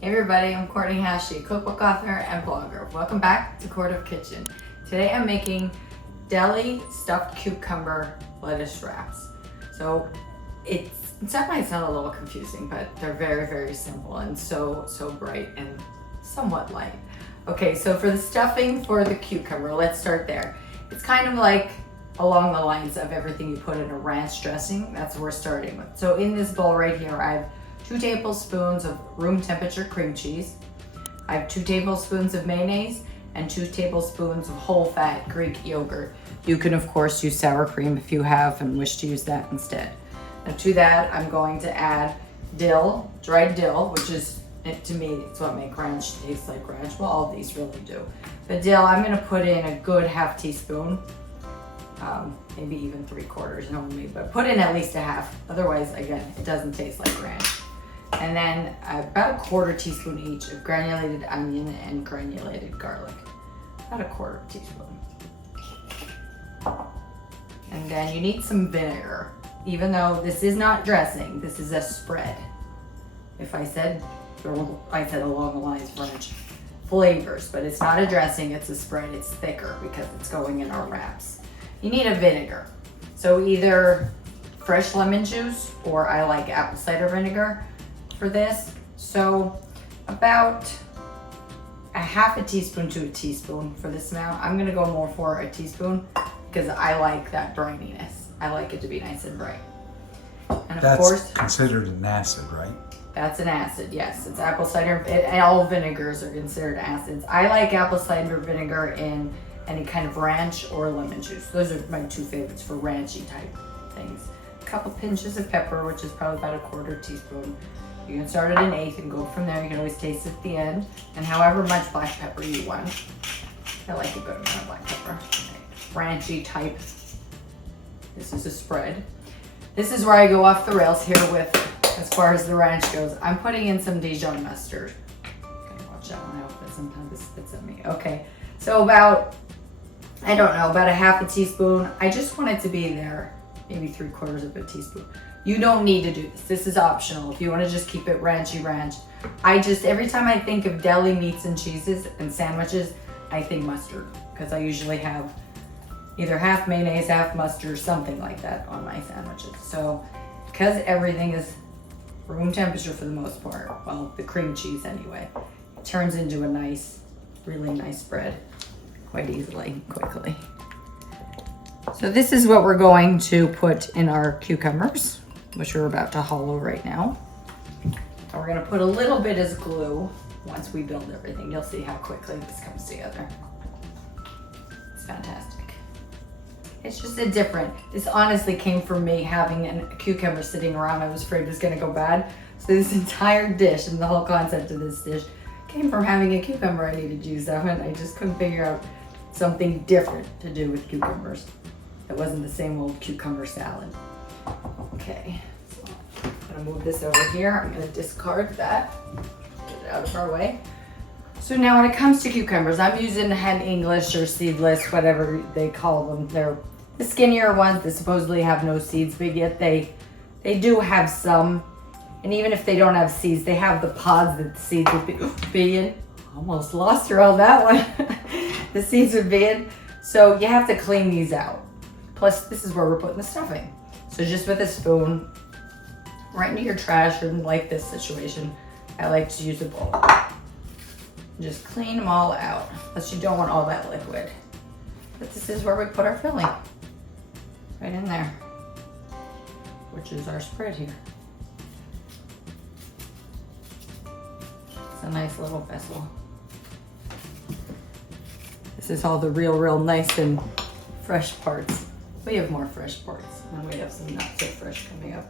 Hey everybody, I'm Courtney Hashi, cookbook author and blogger. Welcome back to Court of Kitchen. Today I'm making deli-stuffed cucumber lettuce wraps. So that might sound a little confusing, but they're very, very simple and so bright and somewhat light. Okay, so for the stuffing for the cucumber, let's start there. It's kind of like along the lines of everything you put in a ranch dressing. That's what we're starting with. So in this bowl right here, I have 2 tablespoons of room temperature cream cheese. I have 2 tablespoons of mayonnaise and 2 tablespoons of whole fat Greek yogurt. You can of course use sour cream if you have and wish to use that instead. Now to that, I'm going to add dill, dried dill, which is, to me, it's what makes ranch taste like ranch. Well, all of these really do. The dill, I'm gonna put in a good ½ teaspoon, maybe even 3/4, no me, but put in at least a half. Otherwise, again, it doesn't taste like ranch. And then about 1/4 teaspoon each of granulated onion and granulated garlic. About 1/4 teaspoon. And then you need some vinegar. Even though this is not dressing, this is a spread. If I said along the lines of French flavors, but it's not a dressing, it's a spread. It's thicker because it's going in our wraps. You need a vinegar. So either fresh lemon juice or I like apple cider vinegar for this. So about a ½ teaspoon to a teaspoon for this amount. I'm gonna go more for a teaspoon because I like that brininess. I like it to be nice and bright. And of course, that's considered an acid, right? That's an acid, yes. It's apple cider, all vinegars are considered acids. I like apple cider vinegar in any kind of ranch or lemon juice. Those are my 2 favorites for ranchy type things. A couple pinches of pepper, which is probably about 1/4 teaspoon. You can start at an 1/8 and go from there. You can always taste at the end. And however much black pepper you want. I like a good amount of black pepper. Ranchy type. This is a spread. This is where I go off the rails here with, as far as the ranch goes. I'm putting in some Dijon mustard. Okay, watch out when I open it. Sometimes it spits at me. Okay, so about, I don't know, about a ½ teaspoon. I just want it to be there, maybe 3/4 of a teaspoon. You don't need to do this. This is optional. If you want to just keep it ranchy ranch. Every time I think of deli meats and cheeses and sandwiches, I think mustard. Because I usually have either half mayonnaise, half mustard, something like that on my sandwiches. So because everything is room temperature for the most part, well, the cream cheese anyway, it turns into a nice, really nice spread quite easily, quickly. So this is what we're going to put in our cucumbers, which we're about to hollow right now. And we're gonna put a little bit as glue once we build everything. You'll see how quickly this comes together. It's fantastic. It's just this honestly came from me having a cucumber sitting around I was afraid was gonna go bad. So this entire dish and the whole concept of this dish came from having a cucumber I needed to use of, and I just couldn't figure out something different to do with cucumbers. It wasn't the same old cucumber salad. Okay, so I'm gonna move this over here. I'm gonna discard that, get it out of our way. So now when it comes to cucumbers, I'm using hen English or seedless, whatever they call them. They're the skinnier ones that supposedly have no seeds, but yet they do have some. And even if they don't have seeds, they have the pods that the seeds would be in. Almost lost her on that one. The seeds would be in. So you have to clean these out. Plus, this is where we're putting the stuffing. So just with a spoon, right into your trash, or like this situation, I like to use a bowl. Just clean them all out, unless you don't want all that liquid. But this is where we put our filling, right in there, which is our spread here. It's a nice little vessel. This is all the real nice and fresh parts. We have more fresh parts, and we have some not so fresh coming up.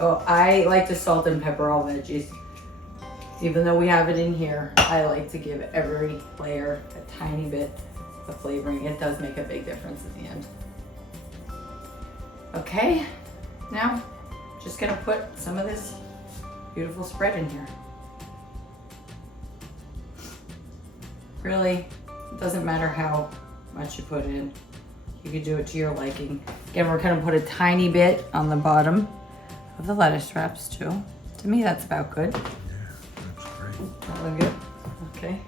Oh, I like to salt and pepper all veggies. Even though we have it in here, I like to give every layer a tiny bit of flavoring. It does make a big difference in the end. Okay, now just gonna put some of this beautiful spread in here. Really, it doesn't matter how much you put in. You can do it to your liking. Again, we're gonna put a tiny bit on the bottom of the lettuce wraps too. To me, that's about good. Yeah, that's great. Look good? Okay.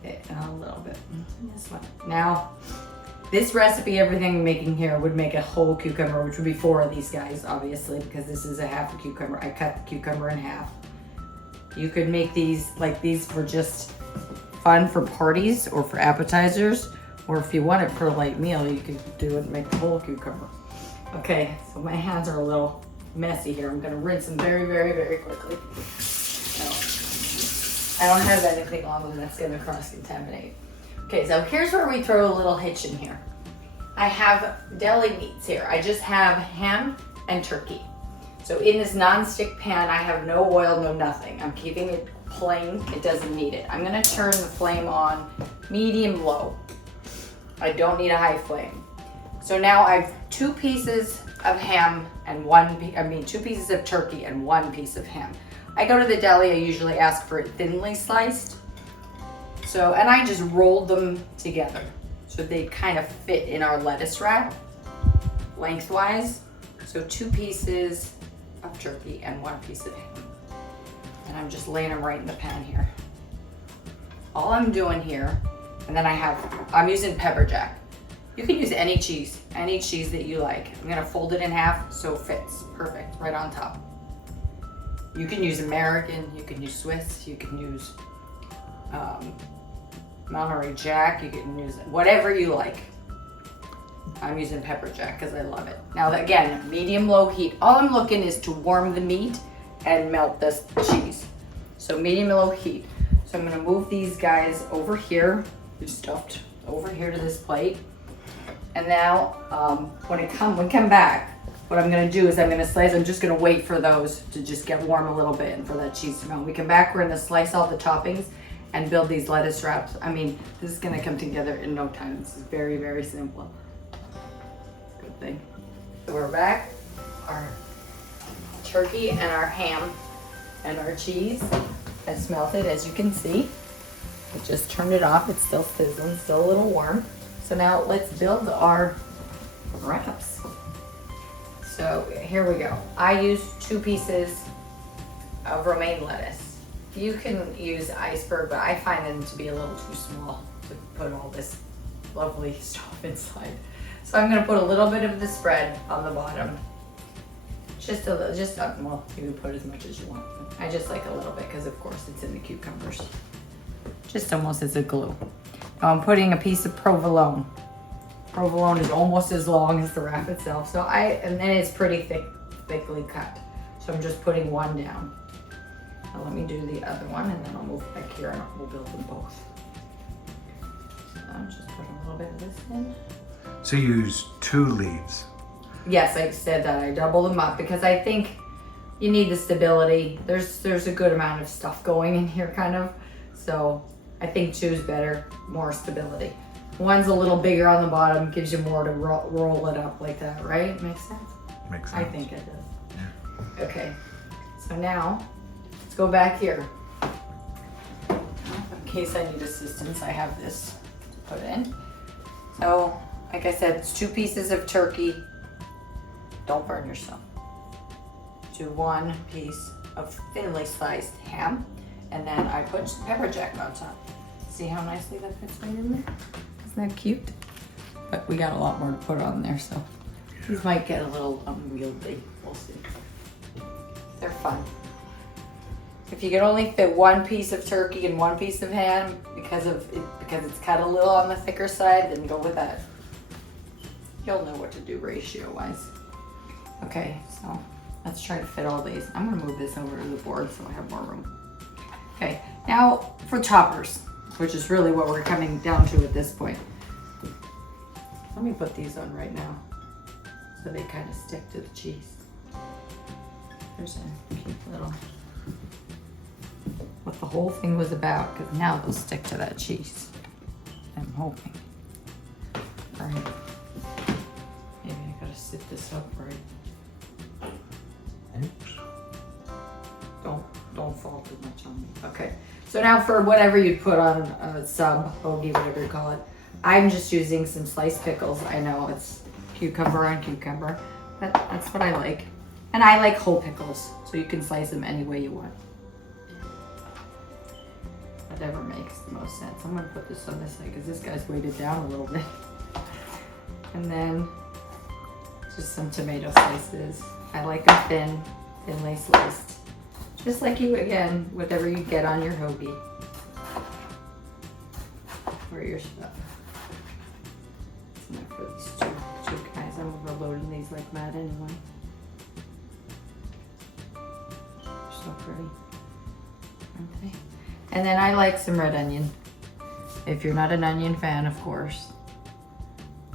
Okay, a little bit. This one. Now, this recipe, everything I'm making here would make a whole cucumber, which would be 4 of these guys, obviously, because this is a half a cucumber. I cut the cucumber in half. You could make these like these for just fun for parties or for appetizers, or if you want it for a light meal, you could do it and make the whole cucumber. Okay, so my hands are a little messy here. I'm gonna rinse them very, very, very quickly. I don't have anything on them that's gonna cross-contaminate. Okay, so here's where we throw a little hitch in here. I have deli meats here. I just have ham and turkey. So in this non-stick pan, I have no oil, no nothing. I'm keeping it plain, it doesn't need it. I'm gonna turn the flame on medium low. I don't need a high flame. So now I've 2 pieces of ham and 2 pieces of turkey and 1 piece of ham. I go to the deli, I usually ask for it thinly sliced. So, and I just rolled them together so they kind of fit in our lettuce wrap lengthwise. So 2 pieces of turkey and 1 piece of ham. And I'm just laying them right in the pan here. All I'm doing here, and then I'm using pepper jack. You can use any cheese that you like. I'm gonna fold it in half so it fits perfect right on top. You can use American, you can use Swiss, you can use Monterey Jack, you can use whatever you like. I'm using pepper jack because I love it. Now again, medium-low heat. All I'm looking is to warm the meat and melt this cheese. So medium-low heat. So I'm gonna move these guys over here, stuffed over here to this plate. And now when we come back, what I'm gonna do is I'm gonna slice, I'm just gonna wait for those to just get warm a little bit and for that cheese to melt. When we come back, we're gonna slice all the toppings and build these lettuce wraps. I mean, this is gonna come together in no time. This is very, very simple. Good thing. So we're back. Our turkey and our ham and our cheese has melted, as you can see. I just turned it off. It's still sizzling, still a little warm. So now let's build our wraps. So here we go. I use 2 pieces of romaine lettuce. You can use iceberg, but I find them to be a little too small to put all this lovely stuff inside. So I'm gonna put a little bit of the spread on the bottom. Just a little, well, you can put as much as you want. I just like a little bit because of course it's in the cucumbers. Just almost as a glue. Now I'm putting a piece of provolone. Provolone is almost as long as the wrap itself. And then it's pretty thickly cut. So I'm just putting 1 down. Now let me do the other one and then I'll move back here and we'll build them both. So I'm just putting a little bit of this in. So you use 2 leaves. Yes, I said that. I double them up because I think you need the stability. There's a good amount of stuff going in here kind of. So I think 2 is better, more stability. 1's a little bigger on the bottom, gives you more to roll it up like that, right? Makes sense? Makes sense. I think it does. Yeah. Okay, so now let's go back here. In case I need assistance, I have this to put in. So, like I said, it's 2 pieces of turkey. Don't burn yourself. Do 1 piece of thinly sliced ham. And then I put pepper jack on top. See how nicely that fits right in there? Isn't that cute? But we got a lot more to put on there, so these might get a little unwieldy. We'll see. They're fun. If you can only fit 1 piece of turkey and 1 piece of ham because it's cut a little on the thicker side, then go with that. You'll know what to do ratio-wise. Okay, so let's try to fit all these. I'm gonna move this over to the board so I have more room. Okay, now for choppers, which is really what we're coming down to at this point. Let me put these on right now so they kind of stick to the cheese. There's a cute little, what the whole thing was about, because now they'll stick to that cheese. I'm hoping. All right. Maybe I gotta sit this up right. Oops. Don't fall too much on me. Okay, so now for whatever you'd put on a sub, hoagie, whatever you call it, I'm just using some sliced pickles. I know it's cucumber on cucumber, but that's what I like. And I like whole pickles, so you can slice them any way you want. Whatever makes the most sense. I'm gonna put this on this side because this guy's weighted down a little bit. And then just some tomato slices. I like them thinly sliced. Just like you again, whatever you get on your hoagie. Or your stuff. It's enough for these two guys. I'm overloading these like mad anyway. They're so pretty, aren't they? And then I like some red onion. If you're not an onion fan, of course,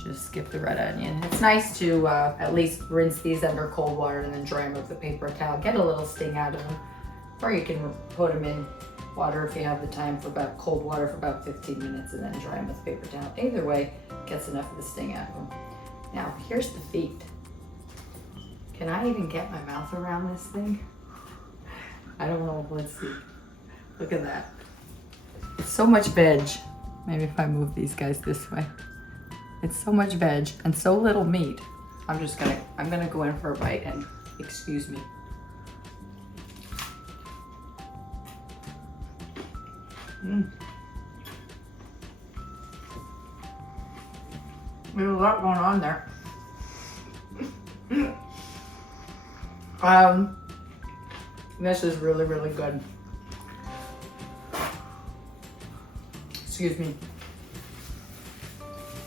just skip the red onion. It's nice to at least rinse these under cold water and then dry them with a paper towel. Get a little sting out of them. Or you can put them in water if you have the time for about cold water for about 15 minutes and then dry them with a paper towel. Either way, gets enough of the sting out of them. Now, here's the feet. Can I even get my mouth around this thing? I don't know. Let's see. Look at that. It's so much veg. Maybe if I move these guys this way. It's so much veg and so little meat. I'm gonna go in for a bite and excuse me. There's a lot going on there. This is really, really good. Excuse me.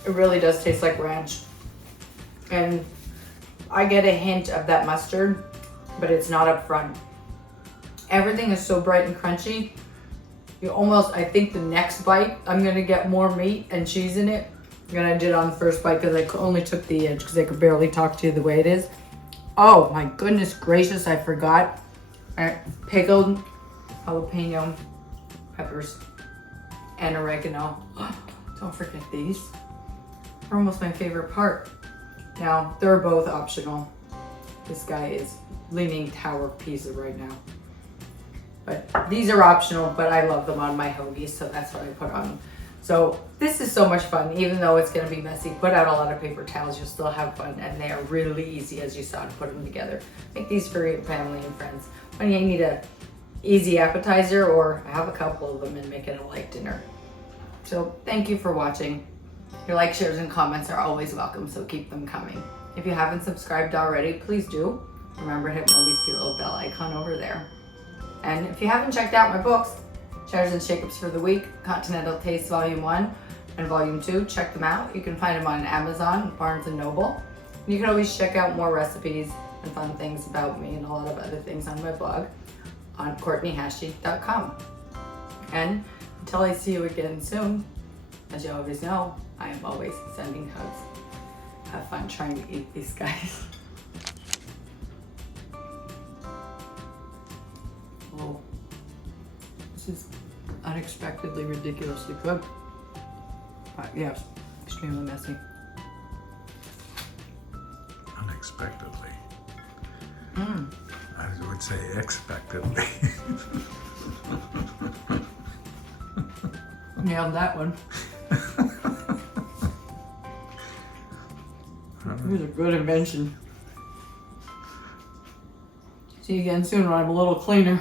It really does taste like ranch. And I get a hint of that mustard, but it's not up front. Everything is so bright and crunchy. You almost, I think the next bite, I'm gonna get more meat and cheese in it than I did on the first bite because I only took the edge because I could barely talk to you the way it is. Oh my goodness gracious, I forgot. Pickled jalapeno peppers and oregano. Don't forget these. They're almost my favorite part. Now, they're both optional. This guy is leaning tower pizza right now. But these are optional, but I love them on my hoagies, so that's what I put on them. So this is so much fun, even though it's gonna be messy. Put out a lot of paper towels, you'll still have fun, and they are really easy, as you saw, to put them together. Make these for your family and friends. When you need a easy appetizer, or have a couple of them and make it a light dinner. So thank you for watching. Your likes, shares, and comments are always welcome, so keep them coming. If you haven't subscribed already, please do. Remember to hit Moby's cute little bell icon over there. And if you haven't checked out my books, Shares and Shakeups for the Week, Continental Taste Volume 1 and Volume 2, check them out. You can find them on Amazon, Barnes & Noble. And you can always check out more recipes and fun things about me and a lot of other things on my blog on CourtneyHashy.com. And until I see you again soon, as you always know, I am always sending hugs. Have fun trying to eat these guys. Oh, this is unexpectedly ridiculously good. But yes, extremely messy. Unexpectedly. I would say expectedly. Nailed that one. It was a good invention. See you again soon when I'm a little cleaner.